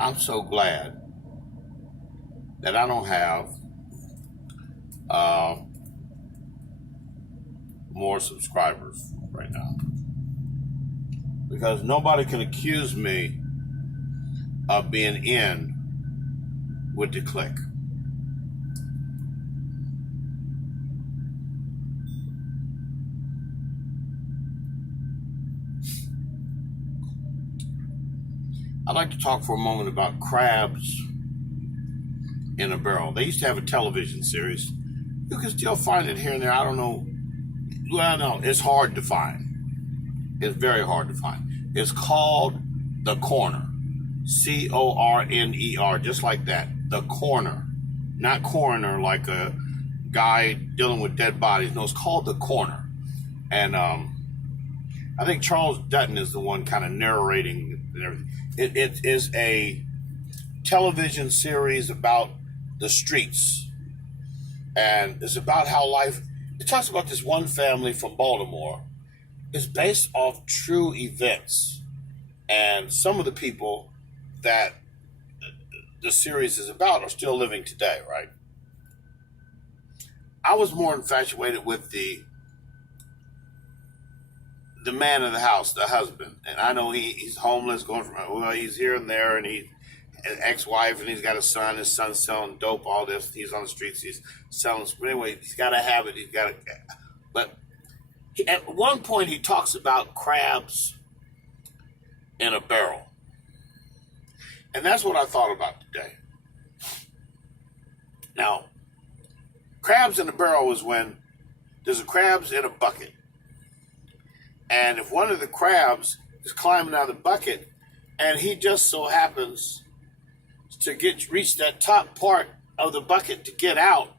I'm so glad that I don't have uh, more subscribers right now, because nobody can accuse me of being in with the click. I'd like to talk for a moment about crabs in a barrel. They used to have a television series. You can still find it here and there. I don't know. Well, no, it's hard to find. It's very hard to find. It's called The Corner. Corner, just like that. The Corner. Not coroner like a guy dealing with dead bodies. No, it's called The Corner. And I think Charles Dutton is the one kind of narrating and everything. It is a television series about the streets. And it's about how life, it talks about this one family from Baltimore. It's based off true events. And some of the people that the series is about are still living today, right? I was more infatuated with the man of the house, the husband. And I know he's homeless, going from, well, he's here and there, and he's an ex-wife, and he's got a son. His son's selling dope, all this. He's on the streets. He's selling. But anyway, he's got to have it. He's got to. But at one point, he talks about crabs in a barrel. And that's what I thought about today. Now, crabs in a barrel is when there's a crabs in a bucket. And if one of the crabs is climbing out of the bucket and he just so happens to reach that top part of the bucket to get out,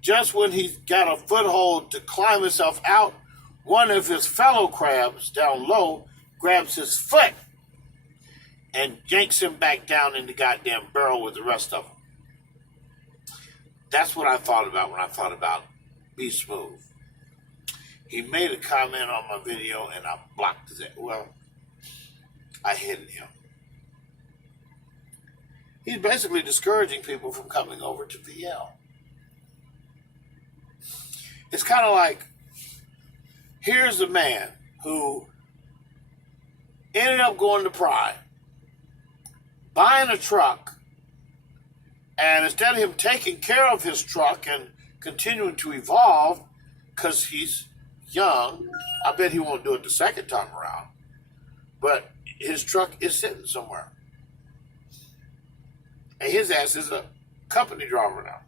just when he's got a foothold to climb himself out, one of his fellow crabs down low grabs his foot and yanks him back down in the goddamn barrel with the rest of them. That's what I thought about when I thought about Be Smooth. He made a comment on my video and I blocked it. Well, I hid him. He's basically discouraging people from coming over to VL. It's kind of like, here's a man who ended up going to Pride, buying a truck, and instead of him taking care of his truck and continuing to evolve, because he's young, I bet he won't do it the second time around, but his truck is sitting somewhere. And his ass is a company driver now.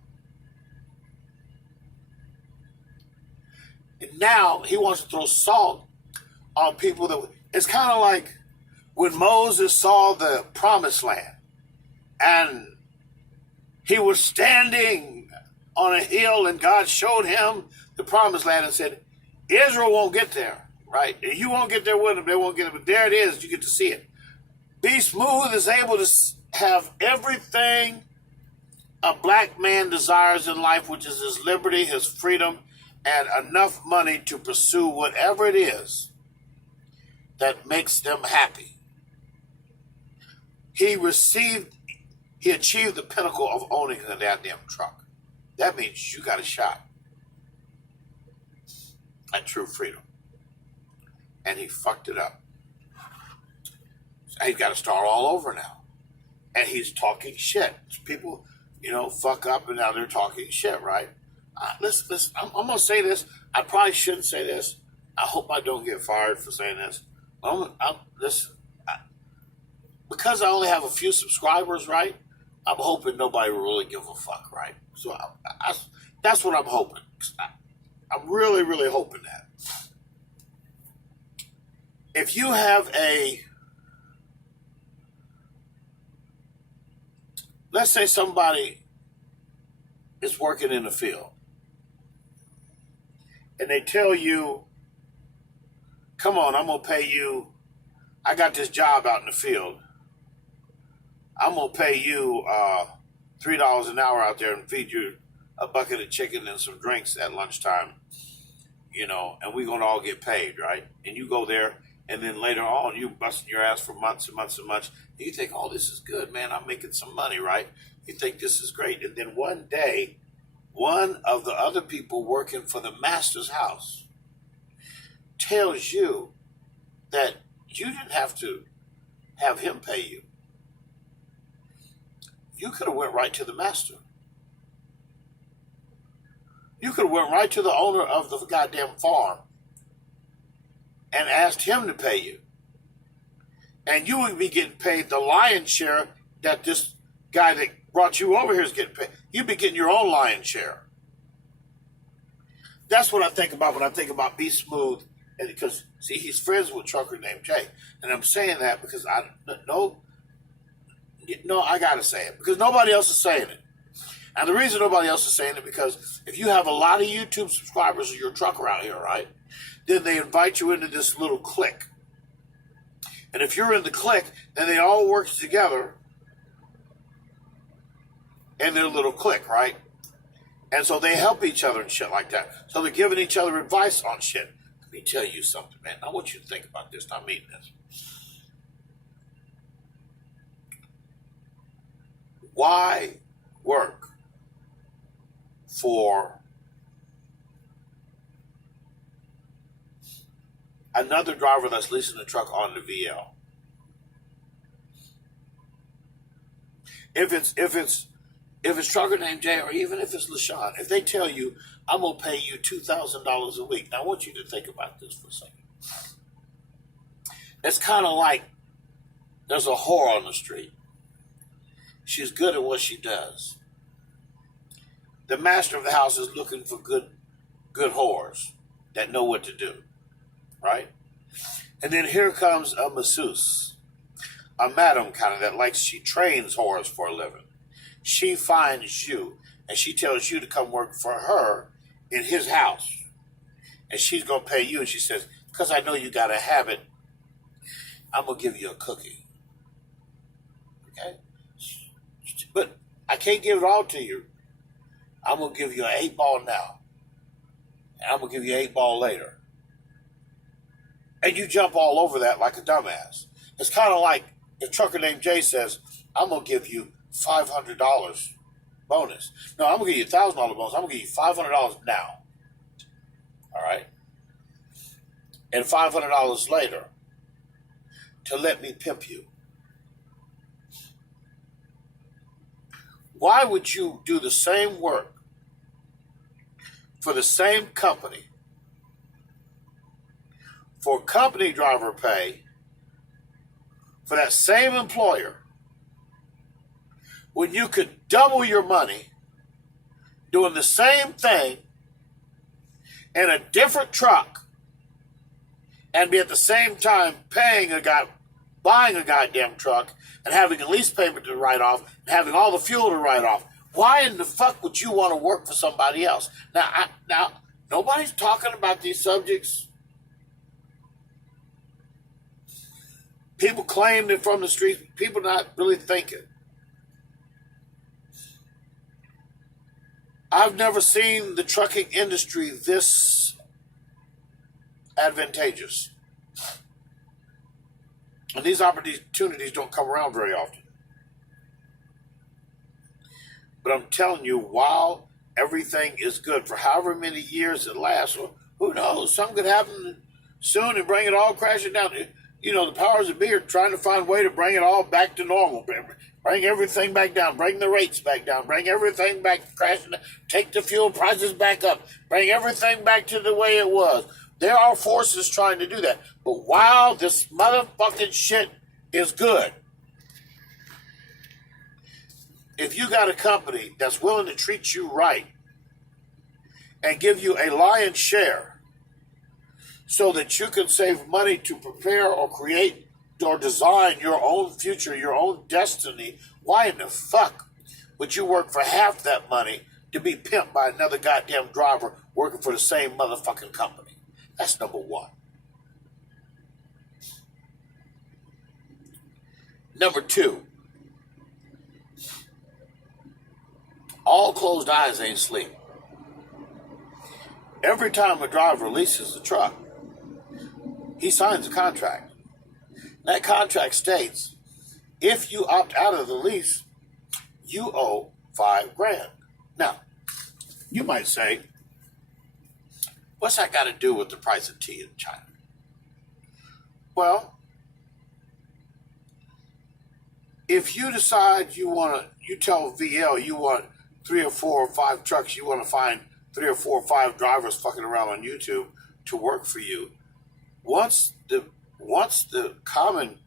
And now he wants to throw salt on people that, it's kind of like when Moses saw the promised land and he was standing on a hill and God showed him the promised land and said, Israel won't get there, right? You won't get there with them. They won't get it. But there it is. You get to see it. Be Smooth is able to have everything a black man desires in life, which is his liberty, his freedom, and enough money to pursue whatever it is that makes them happy. He achieved the pinnacle of owning a goddamn truck. That means you got a shot at true freedom. And he fucked it up. So he's got to start all over now. And he's talking shit. People, fuck up and now they're talking shit, right? Listen, I'm going to say this. I probably shouldn't say this. I hope I don't get fired for saying this. Because I only have a few subscribers, right? I'm hoping nobody will really give a fuck, right? So that's what I'm hoping. I'm really, really hoping that. If you have let's say somebody is working in the field and they tell you, come on, I'm going to pay you, I got this job out in the field. I'm going to pay you $3 an hour out there and feed you a bucket of chicken and some drinks at lunchtime, and we're going to all get paid, right? And you go there And then later on, you busting your ass for months and months and months. And you think, oh, this is good, man. I'm making some money, right? You think this is great. And then one day, one of the other people working for the master's house tells you that you didn't have to have him pay you. You could have went right to the master. You could have went right to the owner of the goddamn farm and asked him to pay you. And you would be getting paid the lion's share that this guy that brought you over here is getting paid. You'd be getting your own lion's share. That's what I think about when I think about Be Smooth. And because, see, he's friends with a trucker named Jay. And I'm saying that because I got to say it. Because nobody else is saying it. And the reason nobody else is saying it because if you have a lot of YouTube subscribers or you're a trucker out here, right, then they invite you into this little clique. And if you're in the clique, then they all work together in their little clique, right? And so they help each other and shit like that. So they're giving each other advice on shit. Let me tell you something, man. I want you to think about this. I mean this. Why work for another driver that's leasing a truck on the VL? If it's trucker named Jay, or even if it's LaShawn, if they tell you, I'm going to pay you $2,000 a week. Now, I want you to think about this for a second. It's kind of like there's a whore on the street. She's good at what she does. The master of the house is looking for good whores that know what to do, right? And then here comes a masseuse, a madam kind of that likes, she trains whores for a living. She finds you, and she tells you to come work for her in his house. And she's going to pay you, and she says, because I know you got a habit, I'm going to give you a cookie. Okay? But I can't give it all to you. I'm going to give you an 8-ball now. And I'm going to give you an 8-ball later. And you jump all over that like a dumbass. It's kind of like if trucker named Jay says, I'm going to give you $500 bonus. No, I'm going to give you $1,000 bonus. I'm going to give you $500 now. All right? And $500 later to let me pimp you. Why would you do the same work for the same company for company driver pay for that same employer when you could double your money doing the same thing in a different truck and be at the same time buying a goddamn truck and having a lease payment to write off and having all the fuel to write off? Why in the fuck would you want to work for somebody else? Now, nobody's talking about these subjects. People claim they're from the streets. People not really thinking. I've never seen the trucking industry this advantageous. And these opportunities don't come around very often. But I'm telling you, while everything is good for however many years it lasts, well, who knows? Something could happen soon and bring it all crashing down. You know, the powers that be are trying to find a way to bring it all back to normal. Bring everything back down. Bring the rates back down. Bring everything back crashing down. Take the fuel prices back up. Bring everything back to the way it was. There are forces trying to do that. But while this motherfucking shit is good, if you got a company that's willing to treat you right and give you a lion's share so that you can save money to prepare or create or design your own future, your own destiny, why in the fuck would you work for half that money to be pimped by another goddamn driver working for the same motherfucking company? That's number one. Number two, all closed eyes ain't sleep. Every time a driver leases a truck, He signs a contract. That contract states, if you opt out of the lease, you owe $5,000. Now, you might say, what's that got to do with the price of tea in China? Well, if you decide you tell VL you want 3 or 4 or 5 trucks, you want to find 3 or 4 or 5 drivers fucking around on YouTube to work for you. Once the common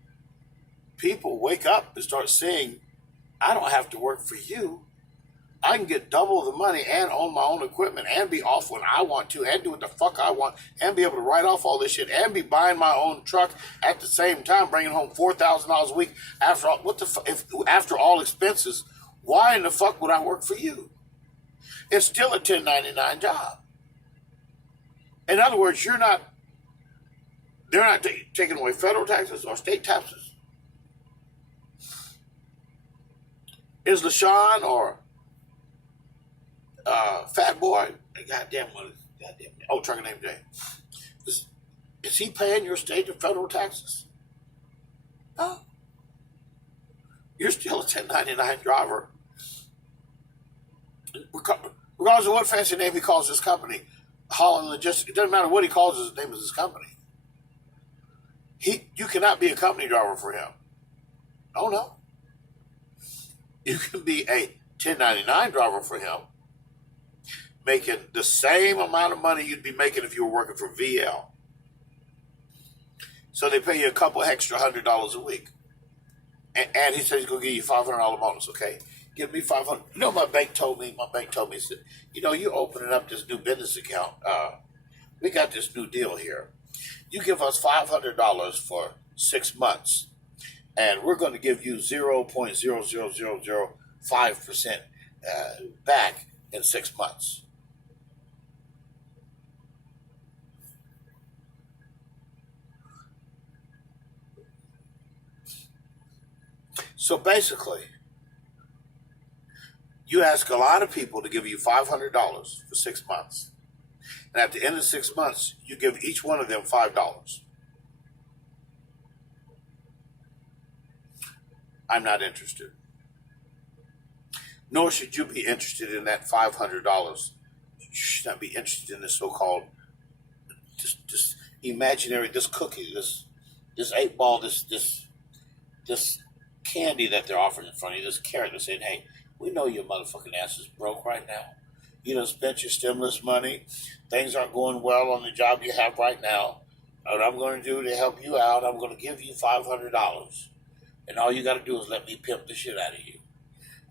people wake up and start saying, I don't have to work for you. I can get double the money and own my own equipment and be off when I want to and do what the fuck I want and be able to write off all this shit and be buying my own truck at the same time, bringing home $4,000 a week after all, after all expenses. Why in the fuck would I work for you? It's still a 1099 job. In other words, they're not taking away federal taxes or state taxes. Is LaShawn or Fat Boy, trucker named Jay, is he paying your state and federal taxes? No. You're still a 1099 driver. Regardless of what fancy name he calls his company, Holland Logistics, it doesn't matter what he calls his name of his company. You cannot be a company driver for him. Oh no. You can be a 1099 driver for him, making the same amount of money you'd be making if you were working for VL. So they pay you a couple extra $100 a week. And he says he's going to give you $500 bonus, okay? Give me $500. You know, my bank told me, he said, you opening up this new business account. We got this new deal here. You give us $500 for 6 months, and we're going to give you 0.00005% back in 6 months. So basically, you ask a lot of people to give you $500 for 6 months. And at the end of 6 months, you give each one of them $5. I'm not interested. Nor should you be interested in that $500. You should not be interested in this so-called, this imaginary, this cookie, this 8-ball, this candy that they're offering in front of you, this carrot. They're saying, hey, we know your motherfucking ass is broke right now. You done spent your stimulus money. Things aren't going well on the job you have right now. What I'm going to do to help you out, I'm going to give you $500. And all you got to do is let me pimp the shit out of you.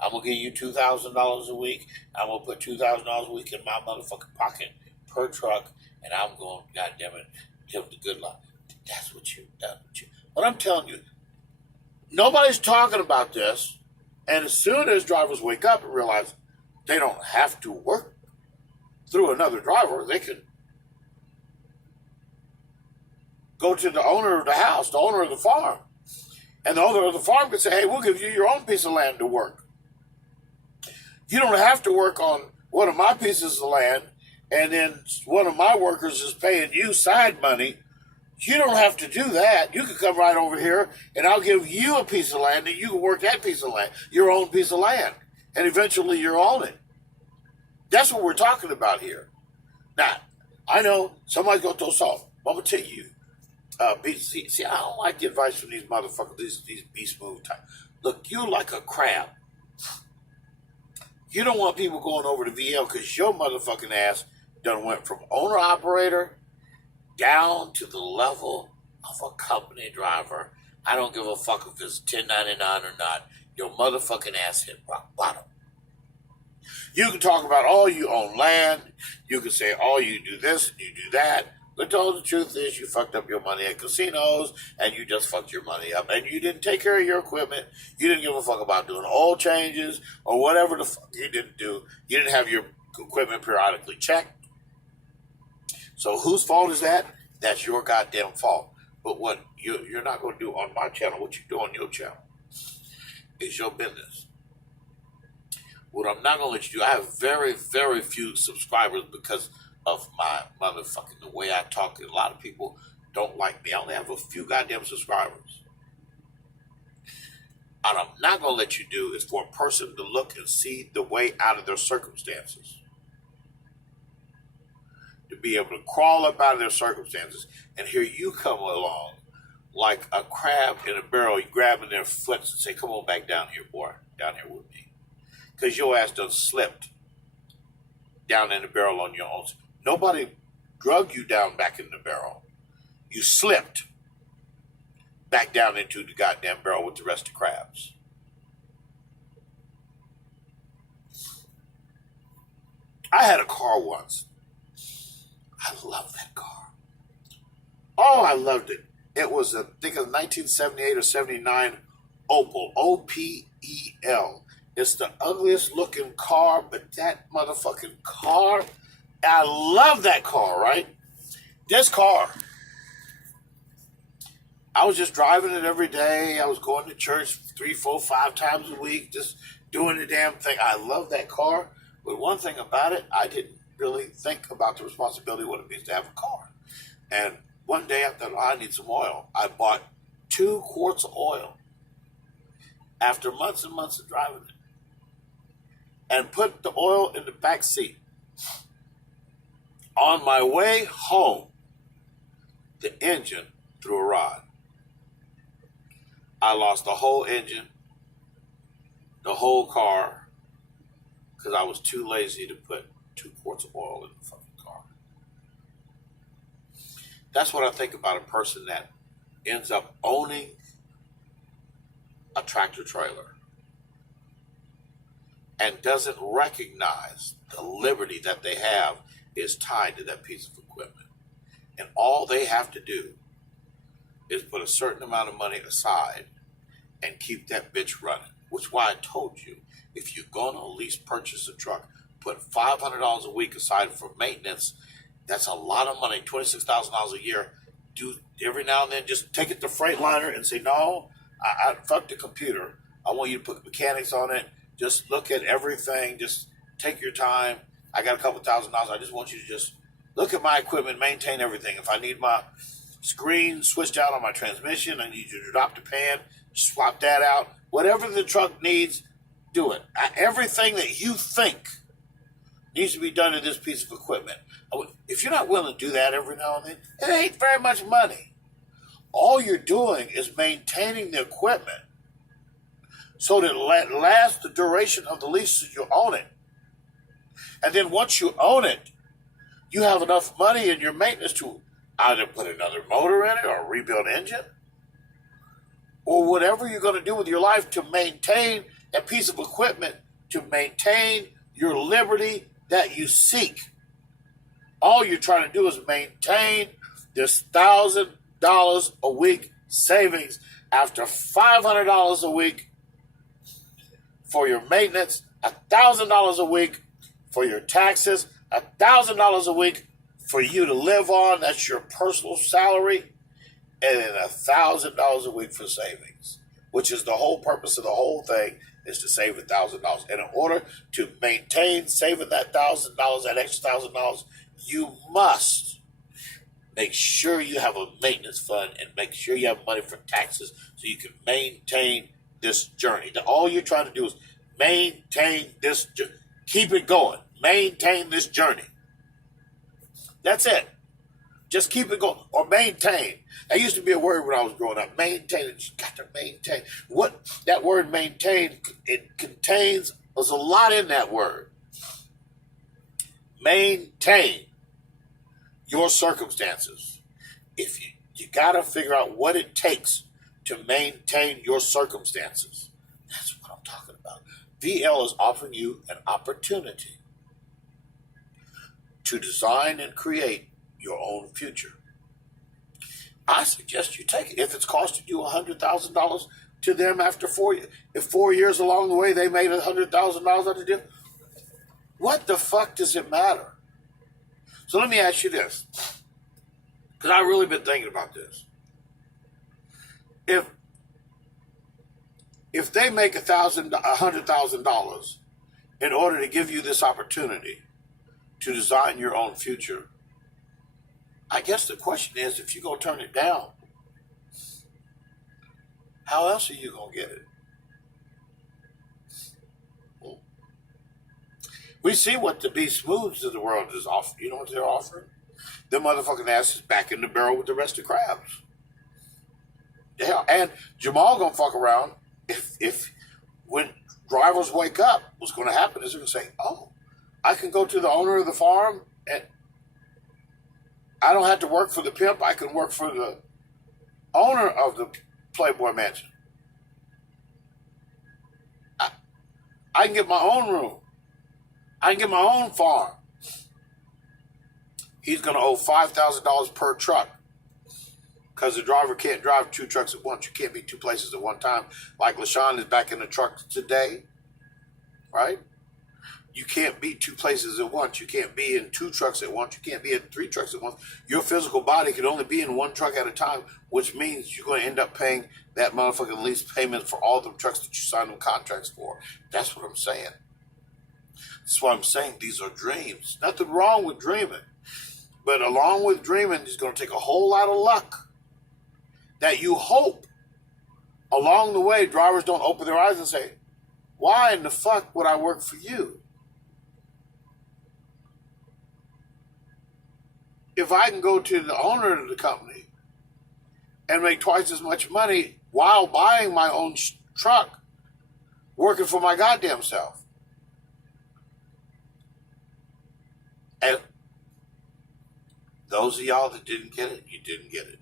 I'm going to give you $2,000 a week. I'm going to put $2,000 a week in my motherfucking pocket per truck. And I'm going, goddamn it, give the good luck. That's what you've done. But I'm telling you, nobody's talking about this. And as soon as drivers wake up and realize they don't have to work through another driver, they can go to the owner of the house, the owner of the farm. And the owner of the farm can say, hey, we'll give you your own piece of land to work. You don't have to work on one of my pieces of land, and then one of my workers is paying you side money. You don't have to do that. You can come right over here, and I'll give you a piece of land, and you can work that piece of land, your own piece of land, and eventually you're on it. That's what we're talking about here. Now, I know somebody's going to throw salt. I'm going to tell you, see, I don't like the advice from these motherfuckers, these beast move type. Look, you like a crab. You don't want people going over to VL because your motherfucking ass done went from owner-operator down to the level of a company driver. I don't give a fuck if it's 1099 or not. Your motherfucking ass hit rock bottom. You can talk about, oh, you own land. You can say, oh, you do this and you do that. But the truth is you fucked up your money at casinos and you just fucked your money up. And you didn't take care of your equipment. You didn't give a fuck about doing oil changes or whatever the fuck you didn't do. You didn't have your equipment periodically checked. So whose fault is that? That's your goddamn fault. But what you're not going to do on my channel, what you do on your channel, is your business. What I'm not going to let you do, I have very, very few subscribers because of my motherfucking, the way I talk. A lot of people don't like me. I only have a few goddamn subscribers. And I'm not going to let you do is for a person to look and see the way out of their circumstances. To be able to crawl up out of their circumstances. And here you come along like a crab in a barrel. You grabbing their foot and say, come on back down here, boy. Down here with me. Because your ass done slipped down in the barrel on your own. Nobody drug you down back in the barrel. You slipped back down into the goddamn barrel with the rest of the crabs. I had a car once. I loved that car. Oh, I loved it. It was, I think, a 1978 or 79 Opel, O-P-E-L. It's the ugliest looking car, but that motherfucking car, I love that car, right? This car, I was just driving it every day. I was going to church 3, 4, 5 times a week, just doing the damn thing. I love that car, but one thing about it, I didn't really think about the responsibility of what it means to have a car. And one day I thought, I need some oil. I bought 2 quarts of oil after months and months of driving it and put the oil in the back seat. On my way home, the engine threw a rod. I lost the whole engine, the whole car, because I was too lazy to put 2 quarts of oil in the fucking car. That's what I think about a person that ends up owning a tractor trailer and doesn't recognize the liberty that they have is tied to that piece of equipment. And all they have to do is put a certain amount of money aside and keep that bitch running. Which is why I told you, if you're going to lease purchase a truck, put $500 a week aside for maintenance. That's a lot of money, $26,000 a year. Do every now and then just take it to Freightliner and say, no, I fuck the computer. I want you to put mechanics on it. Just look at everything. Just take your time. I got a couple $1,000. I just want you to just look at my equipment, maintain everything. If I need my screen switched out on my transmission, I need you to drop the pan, swap that out. Whatever the truck needs, do it. Everything that you think needs to be done to this piece of equipment. If you're not willing to do that every now and then, it ain't very much money. All you're doing is maintaining the equipment so that it lasts the duration of the lease that you own it. And then once you own it, you have enough money in your maintenance to either put another motor in it or rebuild engine or whatever you're going to do with your life to maintain a piece of equipment, to maintain your liberty that you seek. All you're trying to do is maintain this $1,000 a week savings after $500 a week for your maintenance, $1,000 a week for your taxes, $1,000 a week for you to live on. That's your personal salary. And then $1,000 a week for savings, which is the whole purpose of the whole thing, is to save $1,000. And in order to maintain saving that $1,000, that extra $1,000, you must make sure you have a maintenance fund and make sure you have money for taxes so you can maintain this journey. All you're trying to do is maintain this, keep it going, maintain this journey. That's it. Just keep it going, or maintain. That used to be a word when I was growing up. Maintain. You got to maintain. What that word maintain, it contains, there's a lot in that word. Maintain your circumstances. If you got to figure out what it takes to maintain your circumstances. That's what I'm talking about. VL is offering you an opportunity to design and create your own future. I suggest you take it. If it's costing you $100,000 to them after 4 years, if 4 years along the way they made $100,000 out of the deal, what the fuck does it matter? So let me ask you this, because I've really been thinking about this. If they make $100,000 in order to give you this opportunity to design your own future, I guess the question is, if you're going to turn it down, how else are you going to get it? We see what the B Smooths of the world is offering. You know what they're offering? Them motherfucking asses back in the barrel with the rest of the crabs. Yeah, and Jamal gonna fuck around if when drivers wake up, what's gonna happen is they're gonna say, oh, I can go to the owner of the farm and I don't have to work for the pimp, I can work for the owner of the Playboy Mansion. I can get my own room. I can get my own farm. He's going to owe $5,000 per truck because the driver can't drive 2 trucks at once. You can't be 2 places at one time. Like LaShawn is back in the truck today, right? You can't be 2 places at once. You can't be in 2 trucks at once. You can't be in 3 trucks at once. Your physical body can only be in 1 truck at a time, which means you're going to end up paying that motherfucking lease payment for all the trucks that you signed them contracts for. That's what I'm saying. That's why I'm saying these are dreams. Nothing wrong with dreaming. But along with dreaming, it's going to take a whole lot of luck that you hope along the way drivers don't open their eyes and say, why in the fuck would I work for you? If I can go to the owner of the company and make twice as much money while buying my own truck, working for my goddamn self. And those of y'all that didn't get it, you didn't get it.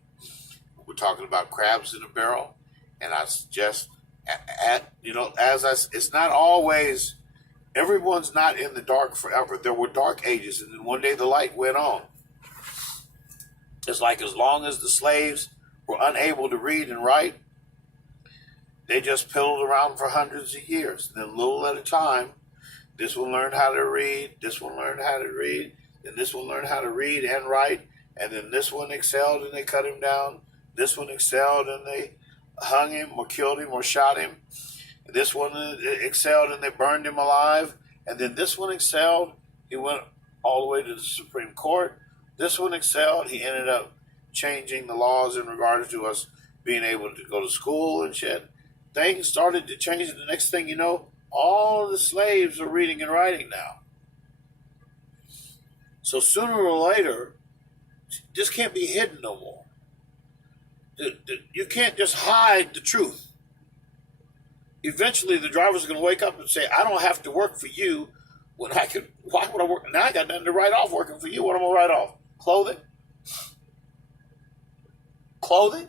We're talking about crabs in a barrel, and I suggest, it's not always, everyone's not in the dark forever. There were dark ages, and then one day the light went on. It's like as long as the slaves were unable to read and write, they just piddled around for hundreds of years. And then little at a time, this one learned how to read, this one learned how to read, then this one learned how to read and write, and then this one excelled and they cut him down. This one excelled and they hung him or killed him or shot him. This one excelled and they burned him alive. And then this one excelled, he went all the way to the Supreme Court. This one excelled, he ended up changing the laws in regards to us being able to go to school and shit. Things started to change, and the next thing you know, all of the slaves are reading and writing now. So sooner or later, this can't be hidden no more. You can't just hide the truth. Eventually, the drivers are going to wake up and say, I don't have to work for you when I can. Why would I work? Now I got nothing to write off working for you. What am I going to write off? Clothing? Clothing?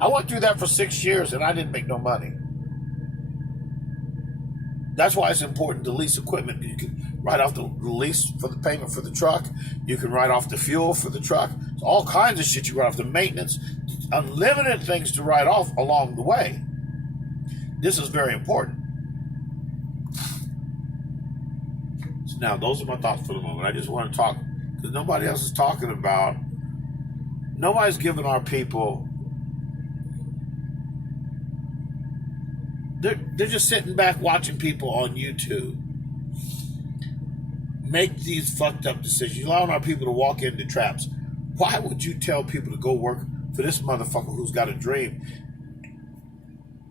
I went through that for 6 years and I didn't make no money. That's why it's important to lease equipment. You can write off the lease for the payment for the truck. You can write off the fuel for the truck. It's all kinds of shit you write off, the maintenance. Unlimited things to write off along the way. This is very important. So now, those are my thoughts for the moment. I just want to talk, because nobody else is talking about, nobody's giving our people, they're just sitting back watching people on YouTube make these fucked up decisions, allowing our people to walk into traps. Why would you tell people to go work for this motherfucker who's got a dream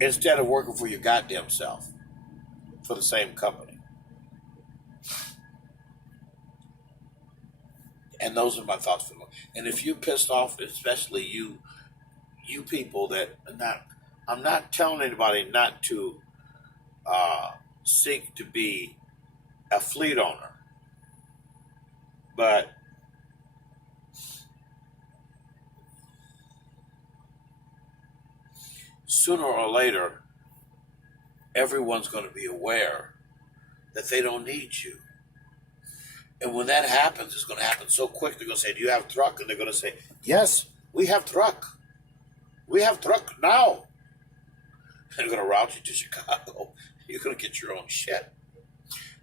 instead of working for your goddamn self for the same company? And those are my thoughts for them. And if you're pissed off, especially you people that are not, I'm not telling anybody not to seek to be a fleet owner. But sooner or later, everyone's going to be aware that they don't need you. And when that happens, it's going to happen so quick. They're going to say, do you have truck? And they're going to say, yes, we have truck. We have truck now. And they're going to route you to Chicago. You're going to get your own shit.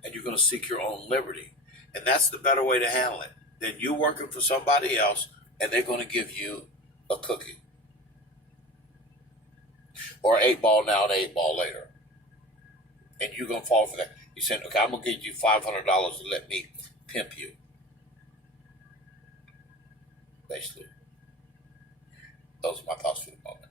And you're going to seek your own liberty. And that's the better way to handle it than you working for somebody else and they're going to give you a cookie. Or 8-ball now and 8-ball later. And you're going to fall for that. You said, okay, I'm going to give you $500 to let me pimp you. Basically, those are my thoughts for the moment.